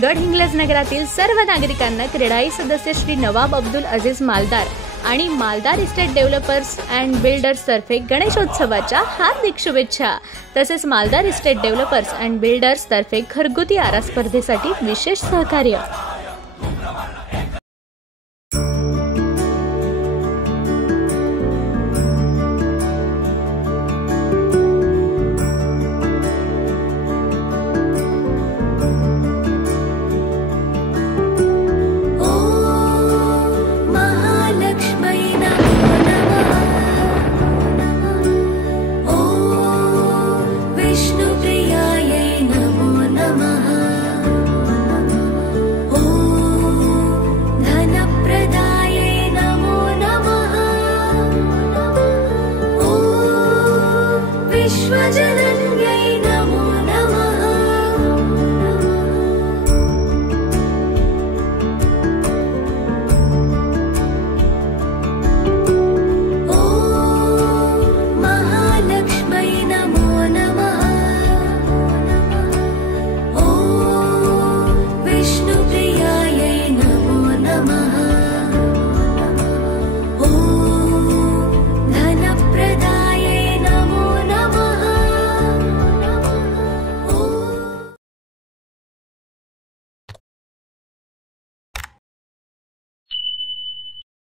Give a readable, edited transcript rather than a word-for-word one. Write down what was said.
गडहिंग्लज नगरातील सर्व नागरिकांना क्रेडाई सदस्य श्री नवाब अब्दुल अजीज मालदार आणि मालदार इस्टेट डेव्हलपर्स अँड बिल्डर्स तर्फे गणेशोत्सवाच्या हार्दिक शुभेच्छा। तसेच मालदार इस्टेट डेव्हलपर्स अँड बिल्डर्स तर्फे घरगुती आरा स्पर्धेसाठी विशेष सहकार्य।